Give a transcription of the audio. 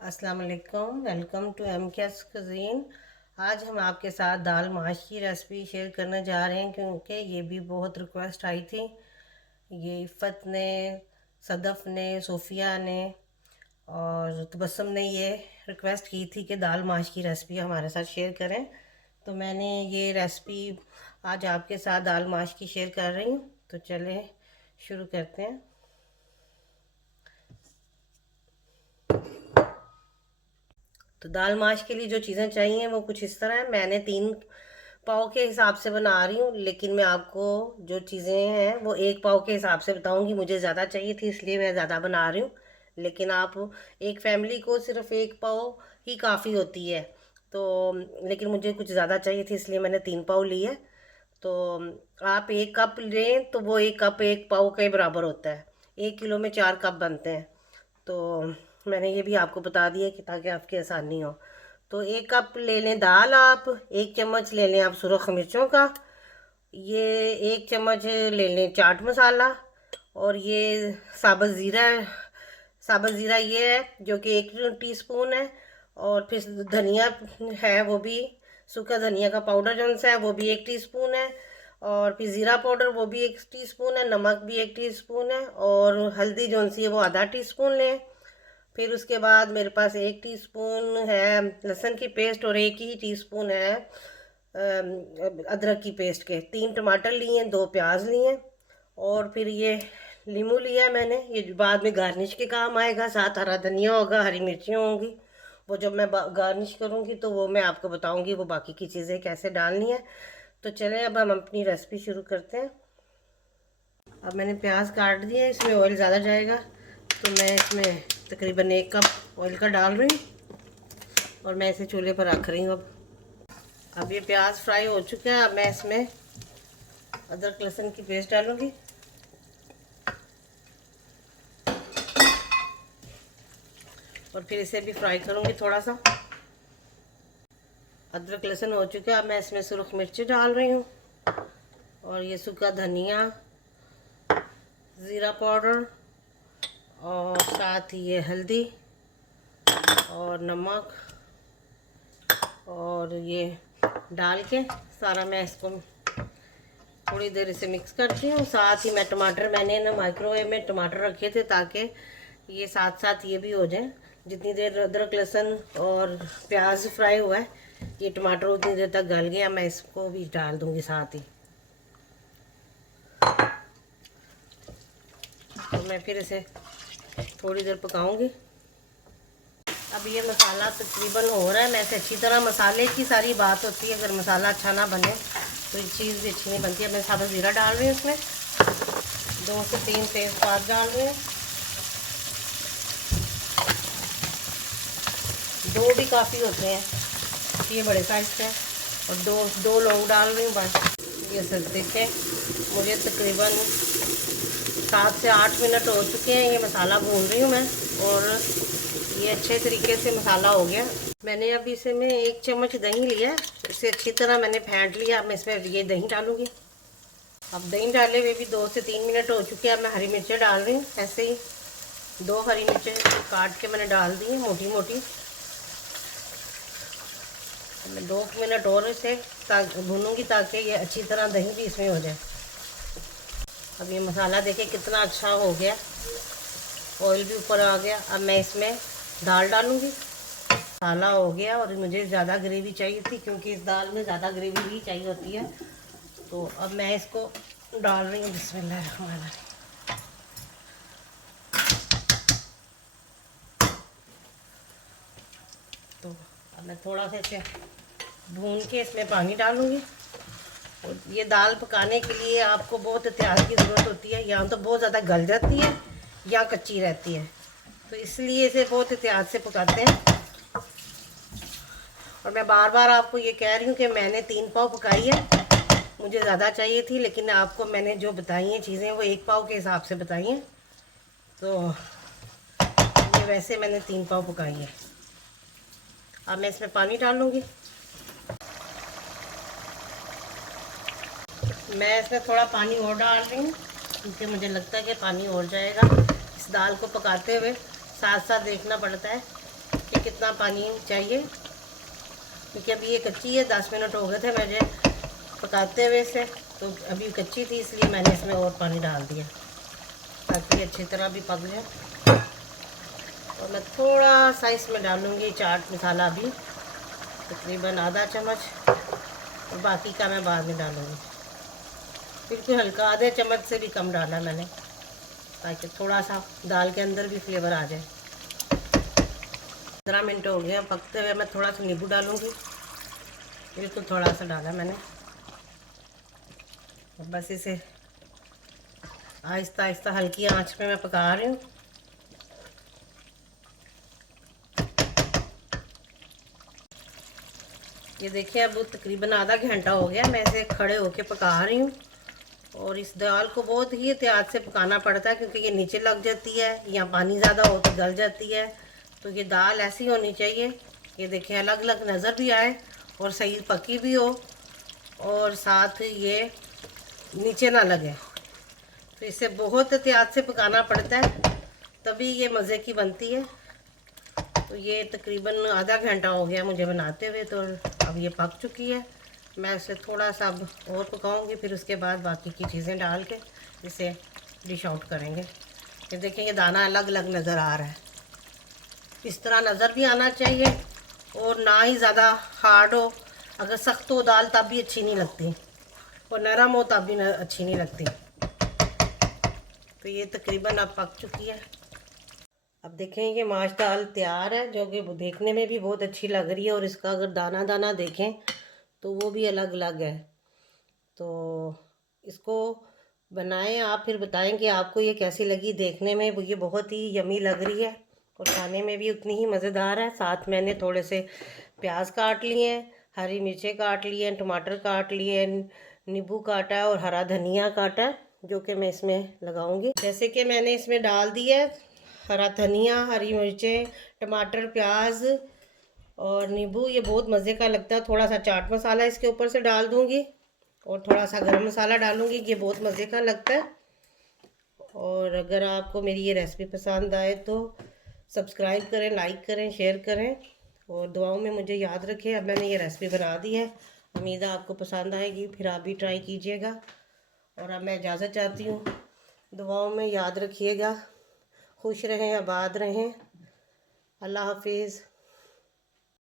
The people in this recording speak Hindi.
अस्सलाम वालेकुम, वेलकम टू MK's कुज़ीन। आज हम आपके साथ दाल माश की रेसिपी शेयर करने जा रहे हैं क्योंकि ये भी बहुत रिक्वेस्ट आई थी। ये इफ़त ने, सदफ़ ने, सोफ़िया ने और तबस्सुम ने ये रिक्वेस्ट की थी कि दाल माश की रेसिपी हमारे साथ शेयर करें। तो मैंने ये रेसिपी आज आपके साथ दाल माश की शेयर कर रही हूँ। तो चलें शुरू करते हैं। तो दाल माश के लिए जो चीज़ें चाहिए वो कुछ इस तरह है। मैंने 3 पाव के हिसाब से बना रही हूँ, लेकिन मैं आपको जो चीज़ें हैं वो 1 पाव के हिसाब से बताऊँगी। मुझे ज़्यादा चाहिए थी इसलिए मैं ज़्यादा बना रही हूँ, लेकिन आप एक फैमिली को सिर्फ 1 पाव ही काफ़ी होती है। तो लेकिन मुझे कुछ ज़्यादा चाहिए थी इसलिए मैंने 3 पाव लिए। तो आप 1 कप लें तो वो 1 कप 1 पाव के बराबर होता है। 1 किलो में 4 कप बनते हैं। तो मैंने ये भी आपको बता दिया कि ताकि आपकी आसानी हो। तो 1 कप ले लें दाल, आप 1 चम्मच ले लें आप सुरख मिर्चों का, ये 1 चम्मच ले लें चाट मसाला, और ये साबुत ज़ीरा, साबुत ज़ीरा ये है जो कि 1 टीस्पून है। और फिर धनिया है, वो भी सूखा धनिया का पाउडर जो सा है वो भी 1 टीस्पून है। और फिर ज़ीरा पाउडर वो भी 1 टीस्पून है, नमक भी 1 टीस्पून है, और हल्दी जो सी है वो आधा टीस्पून लें। फिर उसके बाद मेरे पास 1 टीस्पून है लहसुन की पेस्ट, और 1 ही टीस्पून है अदरक की पेस्ट के। 3 टमाटर लिए, 2 प्याज लिए, और फिर ये नींबू लिया है मैंने, ये बाद में गार्निश के काम आएगा। साथ हरा धनिया होगा, हरी मिर्चियाँ होंगी, वो जब मैं गार्निश करूँगी तो वो मैं आपको बताऊँगी वो बाकी की चीज़ें कैसे डालनी है। तो चलें अब हम अपनी रेसिपी शुरू करते हैं। अब मैंने प्याज काट दिया, इसमें ऑयल ज़्यादा जाएगा तो मैं इसमें तकरीबन 1 कप ऑयल का डाल रही हूँ, और मैं इसे चूल्हे पर रख रही हूँ। अब ये प्याज फ्राई हो चुका है। अब मैं इसमें अदरक लहसुन की पेस्ट डालूँगी, और फिर इसे भी फ्राई करूँगी थोड़ा सा। अदरक लहसुन हो चुका है। अब मैं इसमें सुरख मिर्ची डाल रही हूँ, और ये सूखा धनिया, ज़ीरा पाउडर, और साथ ही ये हल्दी और नमक, और ये डाल के सारा मैं इसको थोड़ी देर इसे मिक्स करती हूँ। साथ ही मैं टमाटर, मैंने ना माइक्रोवेव में टमाटर रखे थे ताकि ये साथ साथ ये भी हो जाए। जितनी देर अदरक लहसुन और प्याज फ्राई हुआ है, ये टमाटर उतनी देर तक गल गया। मैं इसको भी डाल दूँगी साथ ही। तो मैं फिर इसे थोड़ी देर पकाऊंगी। अब ये मसाला तकरीबन हो रहा है। मैं इसे अच्छी तरह, मसाले की सारी बात होती है, अगर मसाला अच्छा ना बने तो ये चीज़ भी अच्छी नहीं बनती है। मैं साबुत ज़ीरा डाल रही हूँ, इसमें 2 से 3 तेज़पात डाल रही हूँ, 2 भी काफ़ी होते हैं, ये बड़े साइज़ के हैं, और दो लौंग डाल रही हूँ बस। ये सब देखें, मुझे तकरीबन 7 से 8 मिनट हो चुके हैं। ये मसाला भून रही हूँ मैं, और ये अच्छे तरीके से मसाला हो गया। मैंने अब इसे में 1 चम्मच दही लिया, इसे अच्छी तरह मैंने फेंट लिया। अब मैं इसमें ये दही डालूँगी। अब दही डाले हुए भी 2 से 3 मिनट हो चुके हैं। अब मैं हरी मिर्चें डाल रही हूँ, ऐसे ही 2 हरी मिर्चें काट के मैंने डाल दी हैं मोटी मोटी। मैं 2 मिनट और इसे भूनूँगी ताकि ये अच्छी तरह दही भी इसमें हो जाए। अब ये मसाला देखिए कितना अच्छा हो गया, ऑयल भी ऊपर आ गया। अब मैं इसमें दाल डालूँगी। मसाला हो गया, और मुझे ज़्यादा ग्रेवी चाहिए थी क्योंकि इस दाल में ज़्यादा ग्रेवी भी चाहिए होती है। तो अब मैं इसको डाल रही हूँ। बिस्मिल्लाहिर्रहमानिर्रहीम। तो अब मैं थोड़ा सा इसे भून के इसमें पानी डालूँगी। और ये दाल पकाने के लिए आपको बहुत एहतियात की ज़रूरत होती है, या तो बहुत ज़्यादा गल जाती है या कच्ची रहती है, तो इसलिए इसे बहुत एहतियात से पकाते हैं। और मैं बार बार आपको ये कह रही हूँ कि मैंने 3 पाव पकाई है, मुझे ज़्यादा चाहिए थी, लेकिन आपको मैंने जो बताई हैं चीज़ें वो 1 पाव के हिसाब से बताई हैं। तो ये वैसे मैंने 3 पाव पकाई है। अब मैं इसमें पानी डालूँगी। मैं इसमें थोड़ा पानी और डाल रही हूँ क्योंकि मुझे लगता है कि पानी और जाएगा। इस दाल को पकाते हुए साथ साथ देखना पड़ता है कि कितना पानी चाहिए, क्योंकि अभी ये कच्ची है। 10 मिनट हो गए थे मुझे पकाते हुए से, तो अभी कच्ची थी, इसलिए मैंने इसमें और पानी डाल दिया ताकि अच्छी तरह भी पक जाए। और मैं थोड़ा सा इसमें डालूँगी चाट मसाला भी, तकरीबन आधा चम्मच, और बाकी का मैं बाद में डालूँगी। बिल्कुल हल्का, आधे चम्मच से भी कम डाला मैंने, ताकि थोड़ा सा दाल के अंदर भी फ्लेवर आ जाए। 15 मिनट हो गए पकते हुए। मैं थोड़ा सा नींबू डालूँगी, बिल्कुल थोड़ा सा डाला मैंने। बस इसे आहिस्ता आहिस्ता हल्की आंच पे मैं पका रही हूँ। ये देखिए अब तकरीबन आधा घंटा हो गया मैं इसे खड़े होके पका रही हूँ। और इस दाल को बहुत ही एहतियात से पकाना पड़ता है, क्योंकि ये नीचे लग जाती है या पानी ज़्यादा हो तो गल जाती है। तो ये दाल ऐसी होनी चाहिए, ये देखिए अलग अलग नज़र भी आए और सही पकी भी हो, और साथ ये नीचे ना लगे। तो इसे बहुत एहतियात से पकाना पड़ता है, तभी ये मज़े की बनती है। तो ये तकरीबन आधा घंटा हो गया मुझे बनाते हुए, तो अब ये पक चुकी है। मैं इसे थोड़ा सा अब और पकाऊंगी, फिर उसके बाद बाकी की चीज़ें डाल के इसे डिश आउट करेंगे। ये देखिए ये दाना अलग अलग नज़र आ रहा है, इस तरह नज़र भी आना चाहिए, और ना ही ज़्यादा हार्ड हो। अगर सख्त हो दाल तब भी अच्छी नहीं लगती, और नरम हो तब भी अच्छी नहीं लगती। तो ये तकरीबन अब पक चुकी है। अब देखें ये माश दाल तैयार है, जो कि देखने में भी बहुत अच्छी लग रही है, और इसका अगर दाना दाना देखें तो वो भी अलग अलग है। तो इसको बनाएं आप, फिर बताएं कि आपको ये कैसी लगी। देखने में ये बहुत ही यमी लग रही है, और खाने में भी उतनी ही मज़ेदार है। साथ मैंने थोड़े से प्याज काट लिए हैं, हरी मिर्चें काट लिए हैं, टमाटर काट लिए हैं, नींबू काटा है, और हरा धनिया काटा है, जो कि मैं इसमें लगाऊंगी। जैसे कि मैंने इसमें डाल दिया है हरा धनिया, हरी मिर्चें, टमाटर, प्याज और नींबू। ये बहुत मज़े का लगता है। थोड़ा सा चाट मसाला इसके ऊपर से डाल दूँगी, और थोड़ा सा गरम मसाला डालूँगी, ये बहुत मज़े का लगता है। और अगर आपको मेरी ये रेसिपी पसंद आए तो सब्सक्राइब करें, लाइक करें, शेयर करें, और दुआओं में मुझे याद रखें। अब मैंने ये रेसिपी बना दी है, उम्मीद है आपको पसंद आएगी, फिर आप भी ट्राई कीजिएगा। और अब मैं इजाज़त चाहती हूँ, दुआओं में याद रखिएगा, खुश रहें, आबाद रहें। अल्लाह हाफिज़।